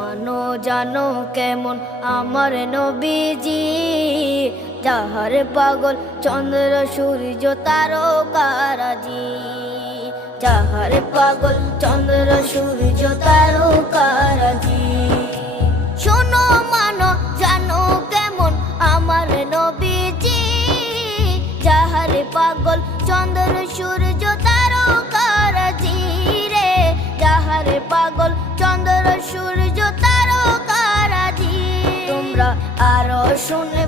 মানো জানো কেমন আমার নবীজি, যাহার পাগল চন্দ্র সূর্য তারকারাজি, যাহার পাগল চন্দ্র সূর্য তারকারাজি। শোনো মানো জানো কেমন আমার নবীজি, যাহার পাগল চন্দ্র সূর্য তারকারাজি রে, যাহার পাগল চন্দ্র সূর্য তারকারাজি। তোমরা আরো শুনে